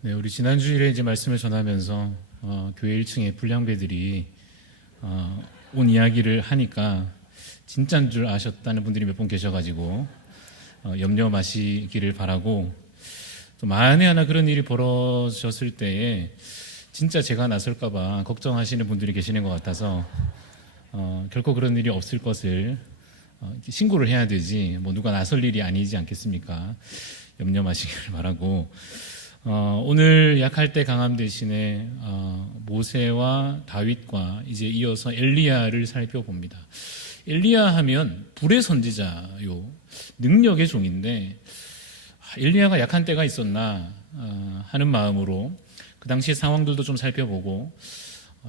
네, 우리 지난주일에 이제 말씀을 전하면서 교회 1층에 불량배들이 온 이야기를 하니까 진짜인 줄 아셨다는 분들이 몇 분 계셔가지고 염려 마시기를 바라고, 또 만에 하나 그런 일이 벌어졌을 때에 진짜 제가 나설까봐 걱정하시는 분들이 계시는 것 같아서 결코 그런 일이 없을 것을 신고를 해야 되지, 뭐 누가 나설 일이 아니지 않겠습니까? 염려 마시기를 바라고, 오늘 약할 때 강함 대신에 모세와 다윗과 이제 이어서 엘리야를 살펴봅니다. 엘리야 하면 불의 선지자요, 능력의 종인데 엘리야가 약한 때가 있었나 하는 마음으로 그 당시의 상황들도 좀 살펴보고,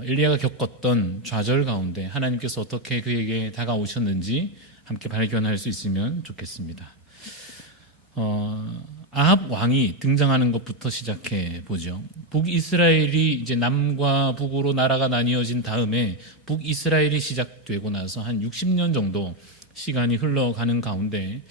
엘리야가 겪었던 좌절 가운데 하나님께서 어떻게 그에게 다가오셨는지 함께 발견할 수 있으면 좋겠습니다. 아합 왕이 등장하는 것부터 시작해 보죠. 북이스라엘이 이제 남과 북으로 나라가 나뉘어진 다음에 북이스라엘이 시작되고 나서 한 60년 정도 시간이 흘러가는 가운데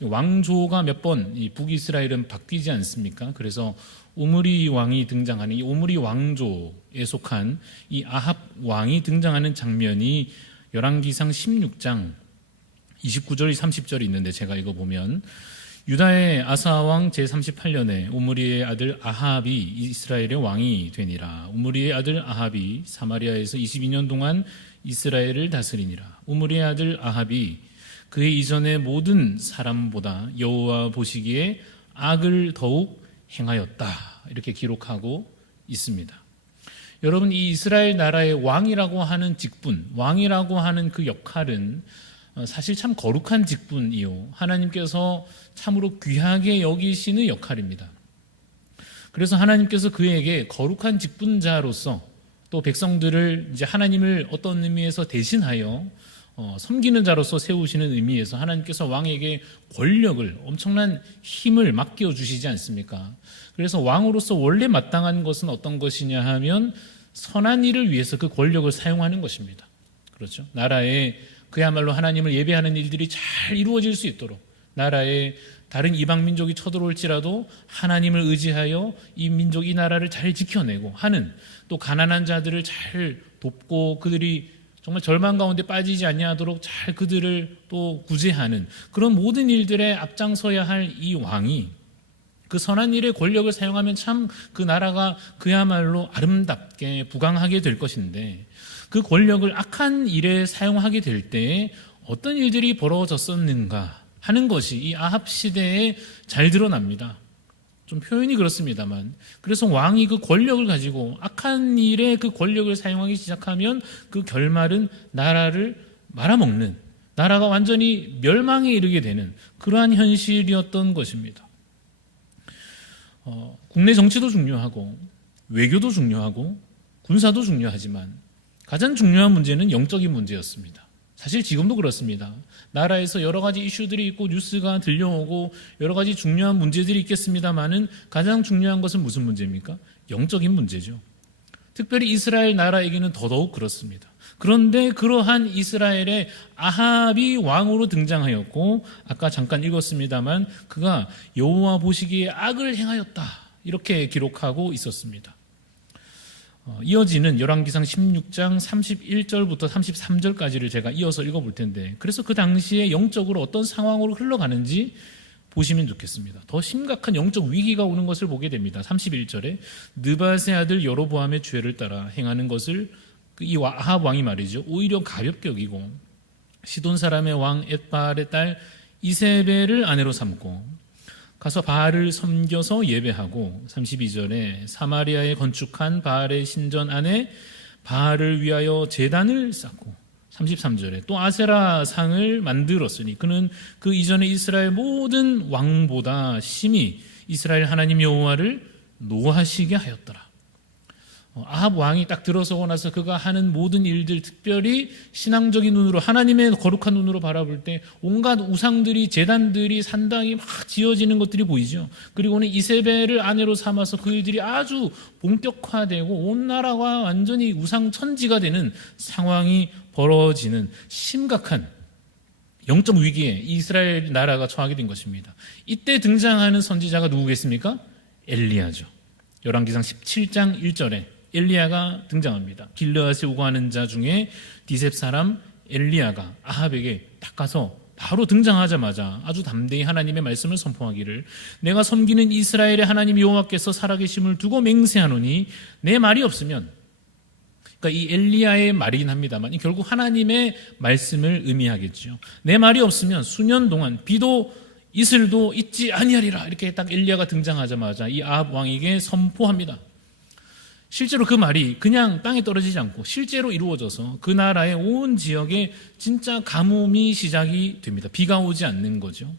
왕조가 몇 번 이 북이스라엘은 바뀌지 않습니까? 그래서 오므리 왕이 등장하는 이 오므리 왕조에 속한 이 아합 왕이 등장하는 장면이 열왕기상 16장 29절 30절이 있는데, 제가 읽어보면 유다의 아사왕 제38년에 오므리의 아들 아합이 이스라엘의 왕이 되니라. 오므리의 아들 아합이 사마리아에서 22년 동안 이스라엘을 다스리니라. 오므리의 아들 아합이 그의 이전의 모든 사람보다 여호와 보시기에 악을 더욱 행하였다, 이렇게 기록하고 있습니다. 여러분, 이 이스라엘 나라의 왕이라고 하는 직분, 왕이라고 하는 그 역할은 사실 참 거룩한 직분이요, 하나님께서 참으로 귀하게 여기시는 역할입니다. 그래서 하나님께서 그에게 거룩한 직분자로서 또 백성들을 이제 하나님을 어떤 의미에서 대신하여 섬기는 자로서 세우시는 의미에서 하나님께서 왕에게 권력을, 엄청난 힘을 맡겨주시지 않습니까? 그래서 왕으로서 원래 마땅한 것은 어떤 것이냐 하면 선한 일을 위해서 그 권력을 사용하는 것입니다. 그렇죠? 나라에 그야말로 하나님을 예배하는 일들이 잘 이루어질 수 있도록, 나라에 다른 이방 민족이 쳐들어올지라도 하나님을 의지하여 이 민족, 이 나라를 잘 지켜내고 하는, 또 가난한 자들을 잘 돕고 그들이 정말 절망 가운데 빠지지 아니하도록 잘 그들을 또 구제하는 그런 모든 일들에 앞장서야 할 이 왕이 그 선한 일의 권력을 사용하면 참 그 나라가 그야말로 아름답게 부강하게 될 것인데, 그 권력을 악한 일에 사용하게 될 때에 어떤 일들이 벌어졌었는가 하는 것이 이 아합 시대에 잘 드러납니다. 좀 표현이 그렇습니다만, 그래서 왕이 그 권력을 가지고 악한 일에 그 권력을 사용하기 시작하면 그 결말은 나라를 말아먹는, 나라가 완전히 멸망에 이르게 되는 그러한 현실이었던 것입니다. 국내 정치도 중요하고 외교도 중요하고 군사도 중요하지만 가장 중요한 문제는 영적인 문제였습니다. 사실 지금도 그렇습니다. 나라에서 여러 가지 이슈들이 있고 뉴스가 들려오고 여러 가지 중요한 문제들이 있겠습니다만은 가장 중요한 것은 무슨 문제입니까? 영적인 문제죠. 특별히 이스라엘 나라에게는 더더욱 그렇습니다. 그런데 그러한 이스라엘의 아합이 왕으로 등장하였고, 아까 잠깐 읽었습니다만 그가 여호와 보시기에 악을 행하였다, 이렇게 기록하고 있었습니다. 이어지는 열왕기상 16장 31절부터 33절까지를 제가 이어서 읽어볼 텐데, 그래서 그 당시에 영적으로 어떤 상황으로 흘러가는지 보시면 좋겠습니다. 더 심각한 영적 위기가 오는 것을 보게 됩니다. 31절에 느밧의 아들 여로보암의 죄를 따라 행하는 것을 이 아합 왕이 말이죠, 오히려 가볍게 여기고 시돈 사람의 왕 엣바알의 딸 이세벨을 아내로 삼고 가서 바알을 섬겨서 예배하고, 32절에 사마리아에 건축한 바알의 신전 안에 바알을 위하여 제단을 쌓고, 33절에 또 아세라 상을 만들었으니 그는 그 이전에 이스라엘 모든 왕보다 심히 이스라엘 하나님 여호와를 노하시게 하였더라. 아합 왕이 딱 들어서고 나서 그가 하는 모든 일들, 특별히 신앙적인 눈으로, 하나님의 거룩한 눈으로 바라볼 때 온갖 우상들이, 제단들이 상당히 막 지어지는 것들이 보이죠. 그리고는 이세벨을 아내로 삼아서 그 일들이 아주 본격화되고 온 나라가 완전히 우상 천지가 되는 상황이 벌어지는 심각한 영적 위기에 이스라엘 나라가 처하게 된 것입니다. 이때 등장하는 선지자가 누구겠습니까? 엘리야죠. 열왕기상 17장 1절에 엘리야가 등장합니다. 길르앗에 오고 하는 자 중에 디셉 사람 엘리야가 아합에게 딱 가서 바로 등장하자마자 아주 담대히 하나님의 말씀을 선포하기를, 내가 섬기는 이스라엘의 하나님 여호와께서 살아계심을 두고 맹세하노니 내 말이 없으면, 그러니까 이 엘리야의 말이긴 합니다만 결국 하나님의 말씀을 의미하겠죠. 내 말이 없으면 수년 동안 비도 이슬도 있지 아니하리라. 이렇게 딱 엘리야가 등장하자마자 이 아합 왕에게 선포합니다. 실제로 그 말이 그냥 땅에 떨어지지 않고 실제로 이루어져서 그 나라의 온 지역에 진짜 가뭄이 시작이 됩니다. 비가 오지 않는 거죠.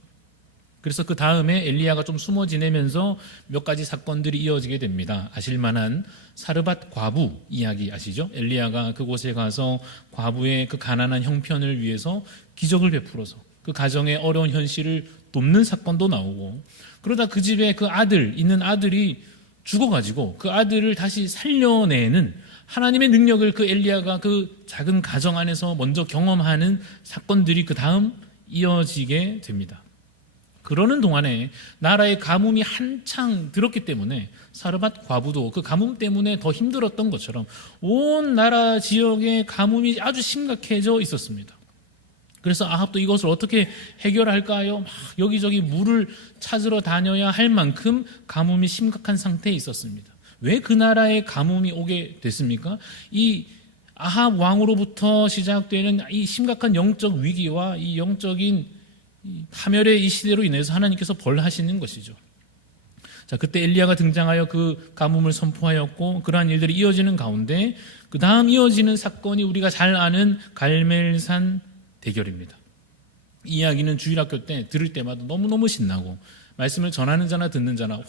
그래서 그 다음에 엘리야가 좀 숨어 지내면서 몇 가지 사건들이 이어지게 됩니다. 아실만한 사르밧 과부 이야기 아시죠? 엘리야가 그곳에 가서 과부의 그 가난한 형편을 위해서 기적을 베풀어서 그 가정의 어려운 현실을 돕는 사건도 나오고, 그러다 그 집에 그 아들 있는 아들이 죽어가지고 그 아들을 다시 살려내는 하나님의 능력을 그 엘리야가 그 작은 가정 안에서 먼저 경험하는 사건들이 그 다음 이어지게 됩니다. 그러는 동안에 나라의 가뭄이 한창 들었기 때문에 사르밧 과부도 그 가뭄 때문에 더 힘들었던 것처럼 온 나라 지역의 가뭄이 아주 심각해져 있었습니다. 그래서 아합도 이것을 어떻게 해결할까요? 막 여기저기 물을 찾으러 다녀야 할 만큼 가뭄이 심각한 상태에 있었습니다. 왜 그 나라에 가뭄이 오게 됐습니까? 이 아합 왕으로부터 시작되는 이 심각한 영적 위기와 이 영적인 파멸의 이 시대로 인해서 하나님께서 벌하시는 것이죠. 자, 그때 엘리야가 등장하여 그 가뭄을 선포하였고, 그러한 일들이 이어지는 가운데 그 다음 이어지는 사건이 우리가 잘 아는 갈멜산 대결입니다. 이 이야기는 주일학교 때 들을 때마다 너무너무 신나고, 말씀을 전하는 자나 듣는 자나 와,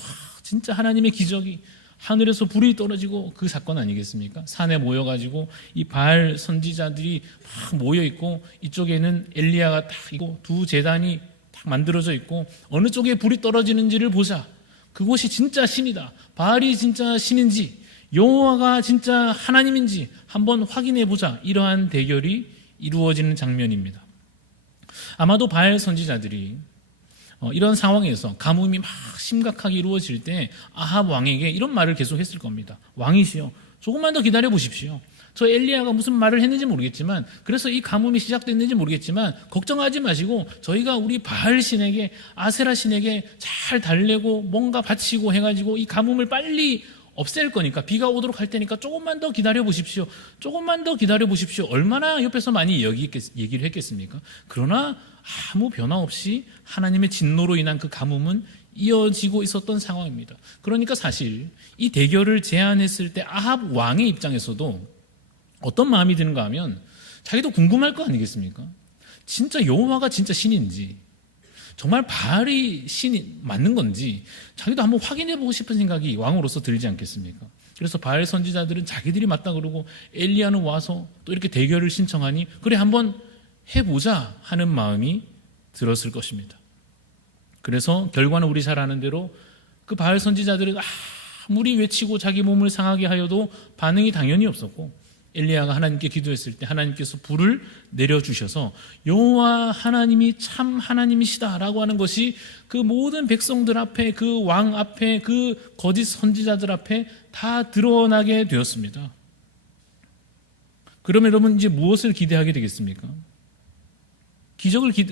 진짜 하나님의 기적이, 하늘에서 불이 떨어지고 그 사건 아니겠습니까? 산에 모여가지고 이 바알 선지자들이 막 모여있고, 이쪽에는 엘리야가 딱 있고 두 제단이 딱 만들어져 있고, 어느 쪽에 불이 떨어지는지를 보자. 그곳이 진짜 신이다, 바알이 진짜 신인지 여호와가 진짜 하나님인지 한번 확인해 보자. 이러한 대결이 이루어지는 장면입니다. 아마도 바알 선지자들이 이런 상황에서 가뭄이 막 심각하게 이루어질 때 아합 왕에게 이런 말을 계속 했을 겁니다. 왕이시여, 조금만 더 기다려 보십시오. 저 엘리야가 무슨 말을 했는지 모르겠지만, 그래서 이 가뭄이 시작됐는지 모르겠지만 걱정하지 마시고 저희가 우리 바알 신에게, 아세라 신에게 잘 달래고 뭔가 바치고 해가지고 이 가뭄을 빨리 없앨 거니까, 비가 오도록 할 테니까 조금만 더 기다려 보십시오. 조금만 더 기다려 보십시오. 얼마나 옆에서 많이 얘기를 했겠습니까? 그러나 아무 변화 없이 하나님의 진노로 인한 그 가뭄은 이어지고 있었던 상황입니다. 그러니까 사실 이 대결을 제안했을 때 아합 왕의 입장에서도 어떤 마음이 드는가 하면, 자기도 궁금할 거 아니겠습니까? 진짜 여호와가 진짜 신인지, 정말 바알이 신이 맞는 건지 자기도 한번 확인해보고 싶은 생각이 왕으로서 들지 않겠습니까? 그래서 바알 선지자들은 자기들이 맞다 그러고 엘리야는 와서 또 이렇게 대결을 신청하니, 그래 한번 해보자 하는 마음이 들었을 것입니다. 그래서 결과는 우리 잘 아는 대로 그 바알 선지자들은 아무리 외치고 자기 몸을 상하게 하여도 반응이 당연히 없었고, 엘리야가 하나님께 기도했을 때 하나님께서 불을 내려주셔서 여호와 하나님이 참 하나님이시다라고 하는 것이 그 모든 백성들 앞에, 그 왕 앞에, 그 거짓 선지자들 앞에 다 드러나게 되었습니다. 그러면 여러분 이제 무엇을 기대하게 되겠습니까?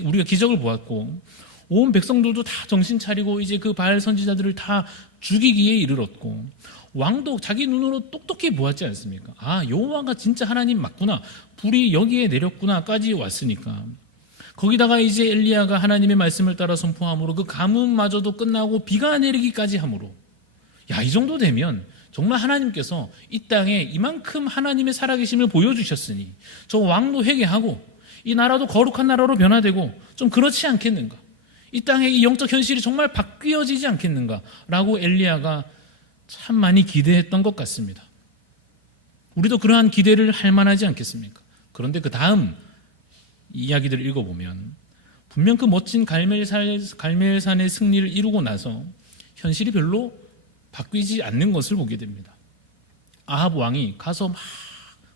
우리가 기적을 보았고 온 백성들도 다 정신 차리고 이제 그 바알 선지자들을 다 죽이기에 이르렀고, 왕도 자기 눈으로 똑똑히 보았지 않습니까? 아, 여호와가 진짜 하나님 맞구나, 불이 여기에 내렸구나까지 왔으니까. 거기다가 이제 엘리야가 하나님의 말씀을 따라 선포함으로 그 가뭄마저도 끝나고 비가 내리기까지 함으로, 야, 이 정도 되면 정말 하나님께서 이 땅에 이만큼 하나님의 살아계심을 보여주셨으니 저 왕도 회개하고 이 나라도 거룩한 나라로 변화되고 좀 그렇지 않겠는가, 이 땅의 이 영적 현실이 정말 바뀌어지지 않겠는가 라고 엘리야가 참 많이 기대했던 것 같습니다. 우리도 그러한 기대를 할 만하지 않겠습니까? 그런데 그 다음 이야기들을 읽어보면 분명 그 멋진 갈멜산의 승리를 이루고 나서 현실이 별로 바뀌지 않는 것을 보게 됩니다. 아합 왕이 가서 막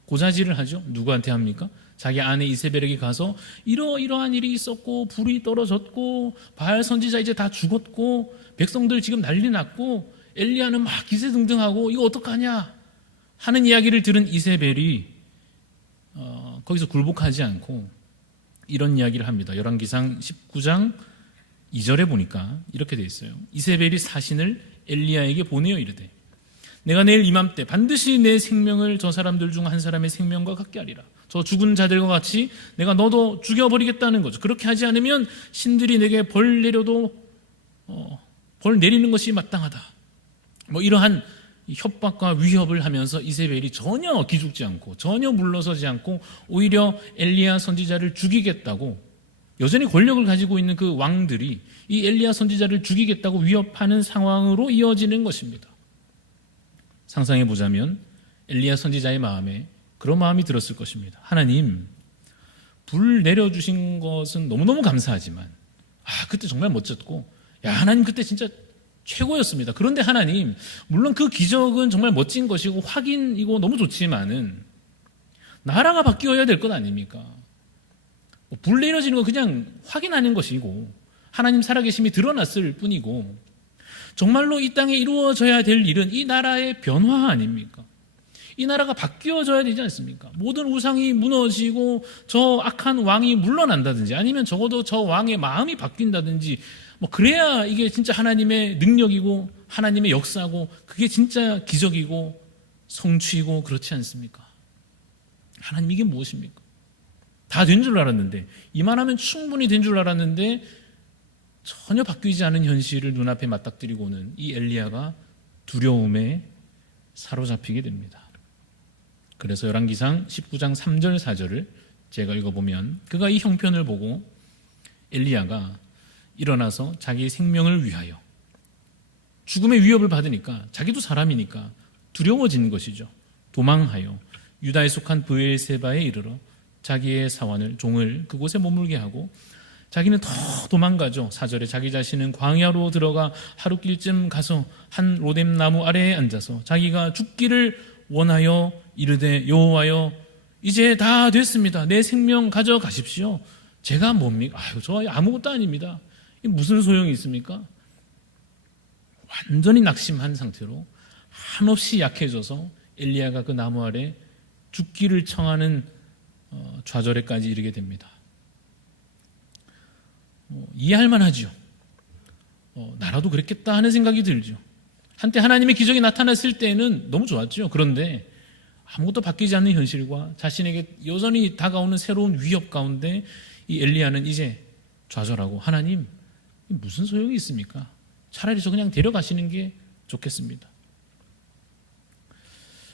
고자질을 하죠. 누구한테 합니까? 자기 아내 이세벨에게 가서 이러이러한 일이 있었고 불이 떨어졌고 바알 선지자 이제 다 죽었고 백성들 지금 난리 났고 엘리야는 막 기세등등하고 이거 어떡하냐 하는 이야기를 들은 이세벨이 거기서 굴복하지 않고 이런 이야기를 합니다. 열왕기상 19장 2절에 보니까 이렇게 돼 있어요. 이세벨이 사신을 엘리야에게 보내어 이르되 내가 내일 이맘때 반드시 내 생명을 저 사람들 중 한 사람의 생명과 같게 하리라. 저 죽은 자들과 같이 내가 너도 죽여버리겠다는 거죠. 그렇게 하지 않으면 신들이 내게 벌 내려도 벌 내리는 것이 마땅하다. 이러한 협박과 위협을 하면서 이세벨이 전혀 기죽지 않고 전혀 물러서지 않고 오히려 엘리야 선지자를 죽이겠다고, 여전히 권력을 가지고 있는 그 왕들이 이 엘리야 선지자를 죽이겠다고 위협하는 상황으로 이어지는 것입니다. 상상해 보자면 엘리야 선지자의 마음에 그런 마음이 들었을 것입니다. 하나님, 불 내려주신 것은 너무너무 감사하지만 그때 정말 멋졌고 하나님 그때 진짜 최고였습니다. 그런데 하나님, 물론 그 기적은 정말 멋진 것이고 확인이고 너무 좋지만은 나라가 바뀌어야 될 것 아닙니까? 불 내려지는 건 그냥 확인하는 것이고 하나님 살아계심이 드러났을 뿐이고 정말로 이 땅에 이루어져야 될 일은 이 나라의 변화 아닙니까? 이 나라가 바뀌어져야 되지 않습니까? 모든 우상이 무너지고 저 악한 왕이 물러난다든지 아니면 적어도 저 왕의 마음이 바뀐다든지 그래야 이게 진짜 하나님의 능력이고 하나님의 역사고 그게 진짜 기적이고 성취이고 그렇지 않습니까? 하나님, 이게 무엇입니까? 다 된 줄 알았는데, 이만하면 충분히 된 줄 알았는데 전혀 바뀌지 않은 현실을 눈앞에 맞닥뜨리고는 이 엘리야가 두려움에 사로잡히게 됩니다. 그래서 열왕기상 19장 3절 4절을 제가 읽어보면 그가 이 형편을 보고 엘리야가 일어나서 자기 생명을 위하여, 죽음의 위협을 받으니까 자기도 사람이니까 두려워지는 것이죠. 도망하여 유다에 속한 브엘세바에 이르러 자기의 사환을 종을 그곳에 머물게 하고 자기는 더 도망가죠. 4절에 자기 자신은 광야로 들어가 하루길쯤 가서 한 로뎀 나무 아래에 앉아서 자기가 죽기를 원하여 이르되 여호와여, 이제 다 됐습니다. 내 생명 가져가십시오. 제가 뭡니까? 저 아무것도 아닙니다. 무슨 소용이 있습니까? 완전히 낙심한 상태로 한없이 약해져서 엘리야가 그 나무 아래 죽기를 청하는 좌절에까지 이르게 됩니다. 이해할 만하죠. 나라도 그랬겠다 하는 생각이 들죠. 한때 하나님의 기적이 나타났을 때는 너무 좋았죠. 그런데 아무것도 바뀌지 않는 현실과 자신에게 여전히 다가오는 새로운 위협 가운데 이 엘리야는 이제 좌절하고, 하나님, 무슨 소용이 있습니까? 차라리 저 그냥 데려가시는 게 좋겠습니다.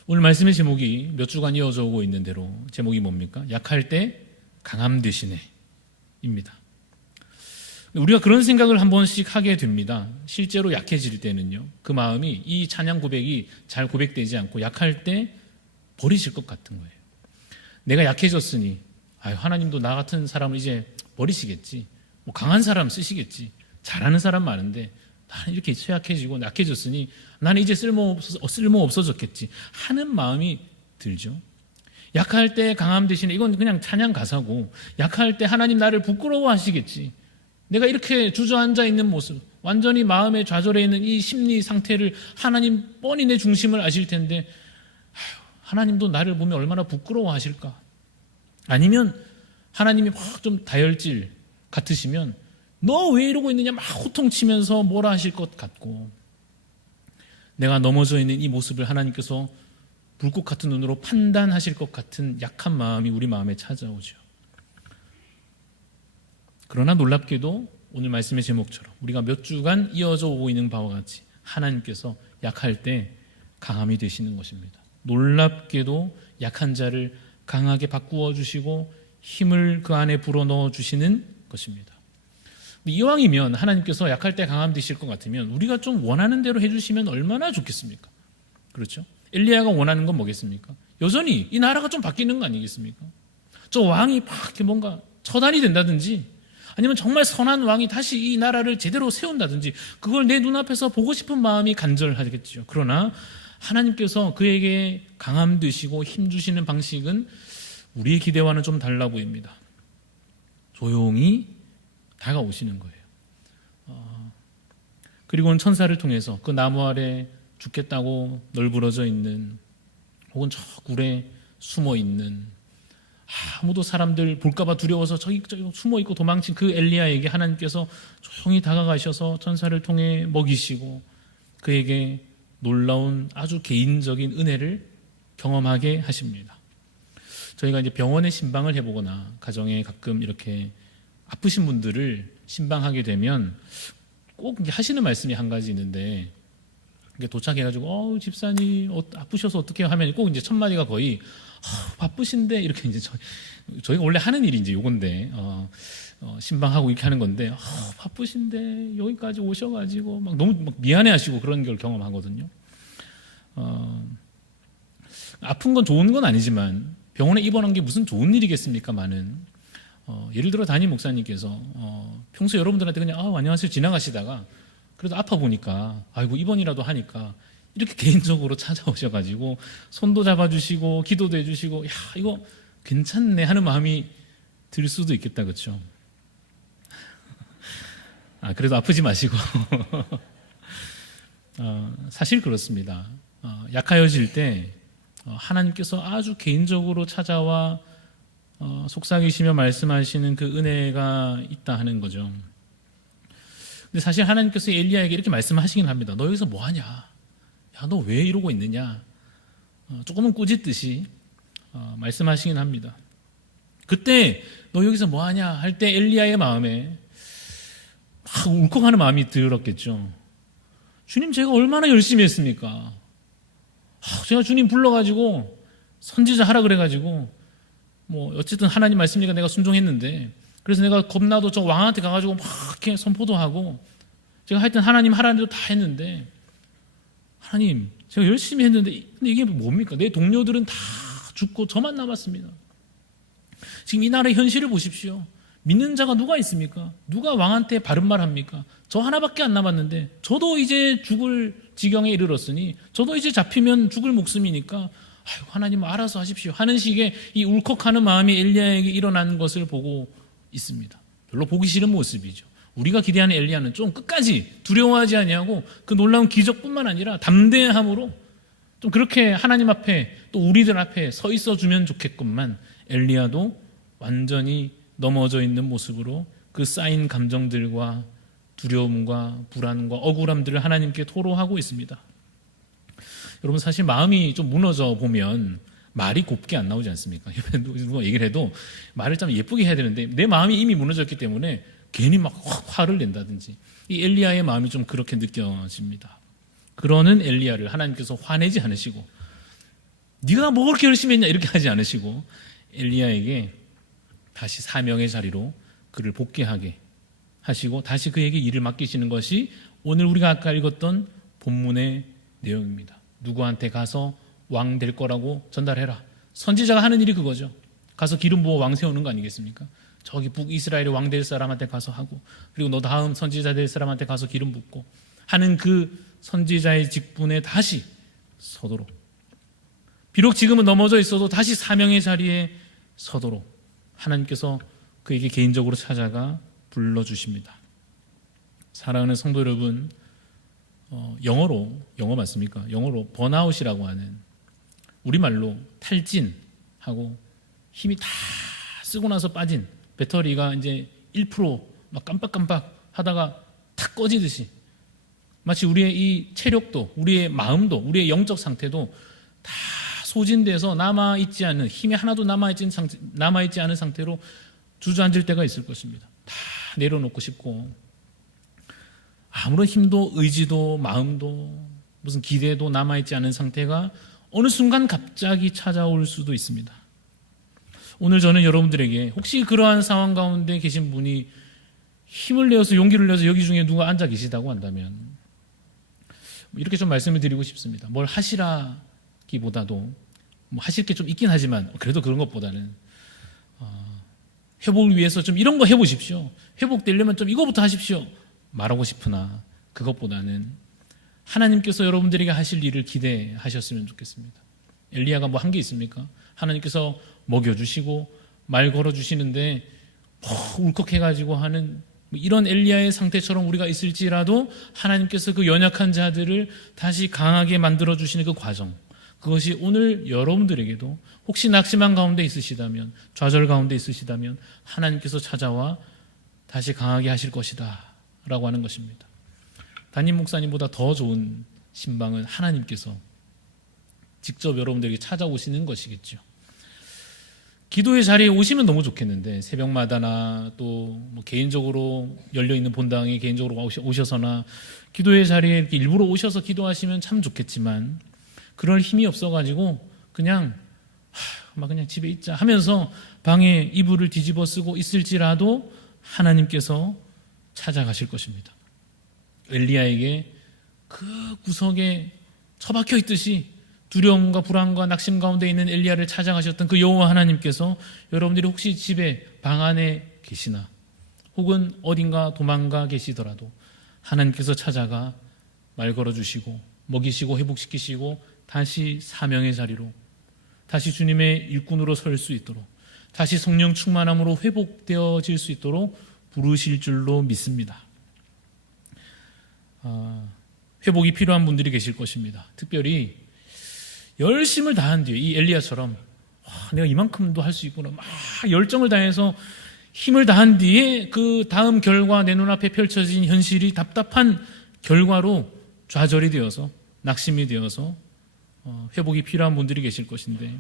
오늘 말씀의 제목이 몇 주간 이어져 오고 있는 대로 제목이 뭡니까? 약할 때 강함 되시네 입니다. 우리가 그런 생각을 한 번씩 하게 됩니다. 실제로 약해질 때는요, 그 마음이 이 찬양 고백이 잘 고백되지 않고 약할 때 버리실 것 같은 거예요. 내가 약해졌으니 하나님도 나 같은 사람을 이제 버리시겠지, 강한 사람 쓰시겠지, 잘하는 사람 많은데 나는 이렇게 취약해지고 약해졌으니 나는 이제 쓸모 없어졌겠지 하는 마음이 들죠. 약할 때 강함 대신에, 이건 그냥 찬양 가사고, 약할 때 하나님 나를 부끄러워하시겠지, 내가 이렇게 주저앉아 있는 모습, 완전히 마음에 좌절해 있는 이 심리 상태를 하나님 뻔히 내 중심을 아실 텐데 하나님도 나를 보면 얼마나 부끄러워하실까? 아니면 하나님이 막 좀 다혈질 같으시면 너 왜 이러고 있느냐 막 호통치면서 뭐라 하실 것 같고, 내가 넘어져 있는 이 모습을 하나님께서 불꽃 같은 눈으로 판단하실 것 같은 약한 마음이 우리 마음에 찾아오죠. 그러나 놀랍게도 오늘 말씀의 제목처럼 우리가 몇 주간 이어져 오고 있는 바와 같이 하나님께서 약할 때 강함이 되시는 것입니다. 놀랍게도 약한 자를 강하게 바꾸어 주시고 힘을 그 안에 불어넣어 주시는 것입니다. 이왕이면 하나님께서 약할 때 강함 되실 것 같으면 우리가 좀 원하는 대로 해주시면 얼마나 좋겠습니까? 그렇죠? 엘리야가 원하는 건 뭐겠습니까? 여전히 이 나라가 좀 바뀌는 거 아니겠습니까? 저 왕이 막 이렇게 뭔가 처단이 된다든지, 아니면 정말 선한 왕이 다시 이 나라를 제대로 세운다든지, 그걸 내 눈앞에서 보고 싶은 마음이 간절하겠죠. 그러나 하나님께서 그에게 강함 되시고 힘 주시는 방식은 우리의 기대와는 좀 달라 보입니다. 조용히 다가오시는 거예요. 그리고는 천사를 통해서 그 나무 아래 죽겠다고 널브러져 있는, 혹은 저 굴에 숨어 있는, 아무도 사람들 볼까봐 두려워서 저기 숨어 있고 도망친 그 엘리야에게 하나님께서 조용히 다가가셔서 천사를 통해 먹이시고 그에게 놀라운 아주 개인적인 은혜를 경험하게 하십니다. 저희가 이제 병원에 신방을 해보거나 가정에 가끔 이렇게 아프신 분들을 신방하게 되면 꼭 하시는 말씀이 한 가지 있는데, 도착해가지고 집사님 아프셔서 어떻게 하면 꼭 이제 첫 마디가 거의 바쁘신데, 이렇게 이제 저희가 원래 하는 일이 이제 요건데 신방하고 이렇게 하는 건데, 바쁘신데 여기까지 오셔가지고 막 너무 막 미안해하시고 그런 걸 경험하거든요. 아픈 건 좋은 건 아니지만 병원에 입원한 게 무슨 좋은 일이겠습니까만은, 예를 들어 담임 목사님께서 평소 여러분들한테 그냥 안녕하세요 지나가시다가 그래도 아파 보니까 아이고 입원이라도 하니까 이렇게 개인적으로 찾아오셔가지고 손도 잡아주시고 기도도 해주시고, 야 이거 괜찮네 하는 마음이 들 수도 있겠다, 그렇죠? 그래도 아프지 마시고 사실 그렇습니다. 약하여질 때 하나님께서 아주 개인적으로 찾아와 속삭이시며 말씀하시는 그 은혜가 있다 하는 거죠. 근데 사실 하나님께서 엘리야에게 이렇게 말씀하시긴 합니다. 너 여기서 뭐하냐? 야, 너 왜 이러고 있느냐? 조금은 꾸짖듯이 말씀하시긴 합니다. 그때 너 여기서 뭐하냐 할 때 엘리야의 마음에 막 울컥하는 마음이 들었겠죠. 주님, 제가 얼마나 열심히 했습니까? 제가 주님 불러가지고 선지자 하라 그래가지고 어쨌든 하나님 말씀이니까 내가 순종했는데, 그래서 내가 겁나도 저 왕한테 가가지고 막 이렇게 선포도 하고 제가 하여튼 하나님 하라는 대로 다 했는데, 하나님 제가 열심히 했는데 근데 이게 뭡니까? 내 동료들은 다 죽고 저만 남았습니다. 지금 이 나라의 현실을 보십시오. 믿는 자가 누가 있습니까? 누가 왕한테 바른 말 합니까? 저 하나밖에 안 남았는데 저도 이제 죽을 지경에 이르렀으니, 저도 이제 잡히면 죽을 목숨이니까 아이고 하나님 알아서 하십시오 하는 식의 이 울컥하는 마음이 엘리야에게 일어난 것을 보고 있습니다. 별로 보기 싫은 모습이죠. 우리가 기대하는 엘리야는 좀 끝까지 두려워하지 아니하고 그 놀라운 기적뿐만 아니라 담대함으로 좀 그렇게 하나님 앞에 또 우리들 앞에 서 있어 주면 좋겠건만, 엘리야도 완전히 넘어져 있는 모습으로 그 쌓인 감정들과 두려움과 불안과 억울함들을 하나님께 토로하고 있습니다. 여러분, 사실 마음이 좀 무너져 보면 말이 곱게 안 나오지 않습니까? 누가 얘기를 해도 말을 좀 예쁘게 해야 되는데 내 마음이 이미 무너졌기 때문에 괜히 막 화를 낸다든지, 이 엘리야의 마음이 좀 그렇게 느껴집니다. 그러는 엘리야를 하나님께서 화내지 않으시고 네가 뭐 그렇게 열심히 했냐 이렇게 하지 않으시고 엘리야에게 다시 사명의 자리로 그를 복귀하게 하시고 다시 그에게 일을 맡기시는 것이 오늘 우리가 아까 읽었던 본문의 내용입니다. 누구한테 가서 왕 될 거라고 전달해라. 선지자가 하는 일이 그거죠. 가서 기름 부어 왕 세우는 거 아니겠습니까? 저기 북이스라엘의 왕 될 사람한테 가서 하고, 그리고 너 다음 선지자 될 사람한테 가서 기름 붓고 하는 그 선지자의 직분에 다시 서도록, 비록 지금은 넘어져 있어도 다시 사명의 자리에 서도록 하나님께서 그에게 개인적으로 찾아가 불러주십니다. 사랑하는 성도 여러분, 영어 맞습니까? 영어로 번아웃이라고 하는, 우리말로 탈진하고 힘이 다 쓰고 나서 빠진 배터리가 이제 1%막 깜빡깜빡 하다가 탁 꺼지듯이, 마치 우리의 이 체력도, 우리의 마음도, 우리의 영적 상태도 다 소진돼서 남아있지 않은, 힘이 하나도 남아있지 않은 상태로 주저앉을 때가 있을 것입니다. 다 내려놓고 싶고, 아무런 힘도 의지도 마음도 무슨 기대도 남아있지 않은 상태가 어느 순간 갑자기 찾아올 수도 있습니다. 오늘 저는 여러분들에게 혹시 그러한 상황 가운데 계신 분이 힘을 내어서 용기를 내서 여기 중에 누가 앉아 계시다고 한다면 이렇게 좀 말씀을 드리고 싶습니다. 뭘 하시라기보다도 하실 게 좀 있긴 하지만 그래도 그런 것보다는 회복을 위해서 좀 이런 거 해보십시오. 회복되려면 좀 이거부터 하십시오. 말하고 싶으나 그것보다는 하나님께서 여러분들에게 하실 일을 기대하셨으면 좋겠습니다. 엘리야가 뭐 한 게 있습니까? 하나님께서 먹여주시고 말 걸어주시는데 울컥해가지고 하는 이런 엘리야의 상태처럼 우리가 있을지라도 하나님께서 그 연약한 자들을 다시 강하게 만들어 주시는 그 과정, 그것이 오늘 여러분들에게도 혹시 낙심한 가운데 있으시다면, 좌절 가운데 있으시다면 하나님께서 찾아와 다시 강하게 하실 것이다 라고 하는 것입니다. 담임 목사님보다 더 좋은 신방은 하나님께서 직접 여러분들에게 찾아오시는 것이겠죠. 기도의 자리에 오시면 너무 좋겠는데, 새벽마다나 또 뭐 개인적으로 열려있는 본당에 개인적으로 오셔서나 기도의 자리에 이렇게 일부러 오셔서 기도하시면 참 좋겠지만, 그럴 힘이 없어가지고 그냥 집에 있자 하면서 방에 이불을 뒤집어 쓰고 있을지라도 하나님께서 찾아가실 것입니다. 엘리야에게 그 구석에 처박혀 있듯이 두려움과 불안과 낙심 가운데 있는 엘리야를 찾아가셨던 그 여호와 하나님께서 여러분들이 혹시 집에 방 안에 계시나 혹은 어딘가 도망가 계시더라도 하나님께서 찾아가 말 걸어주시고 먹이시고 회복시키시고 다시 사명의 자리로, 다시 주님의 일꾼으로 설 수 있도록, 다시 성령 충만함으로 회복되어질 수 있도록 부르실 줄로 믿습니다. 회복이 필요한 분들이 계실 것입니다. 특별히 열심을 다한 뒤에 이 엘리야처럼 내가 이만큼도 할 수 있구나 막 열정을 다해서 힘을 다한 뒤에 그 다음 결과, 내 눈앞에 펼쳐진 현실이 답답한 결과로 좌절이 되어서 낙심이 되어서 회복이 필요한 분들이 계실 것인데,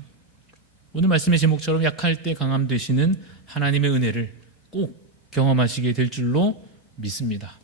오늘 말씀의 제목처럼 약할 때 강함 되시는 하나님의 은혜를 꼭 경험하시게 될 줄로 믿습니다.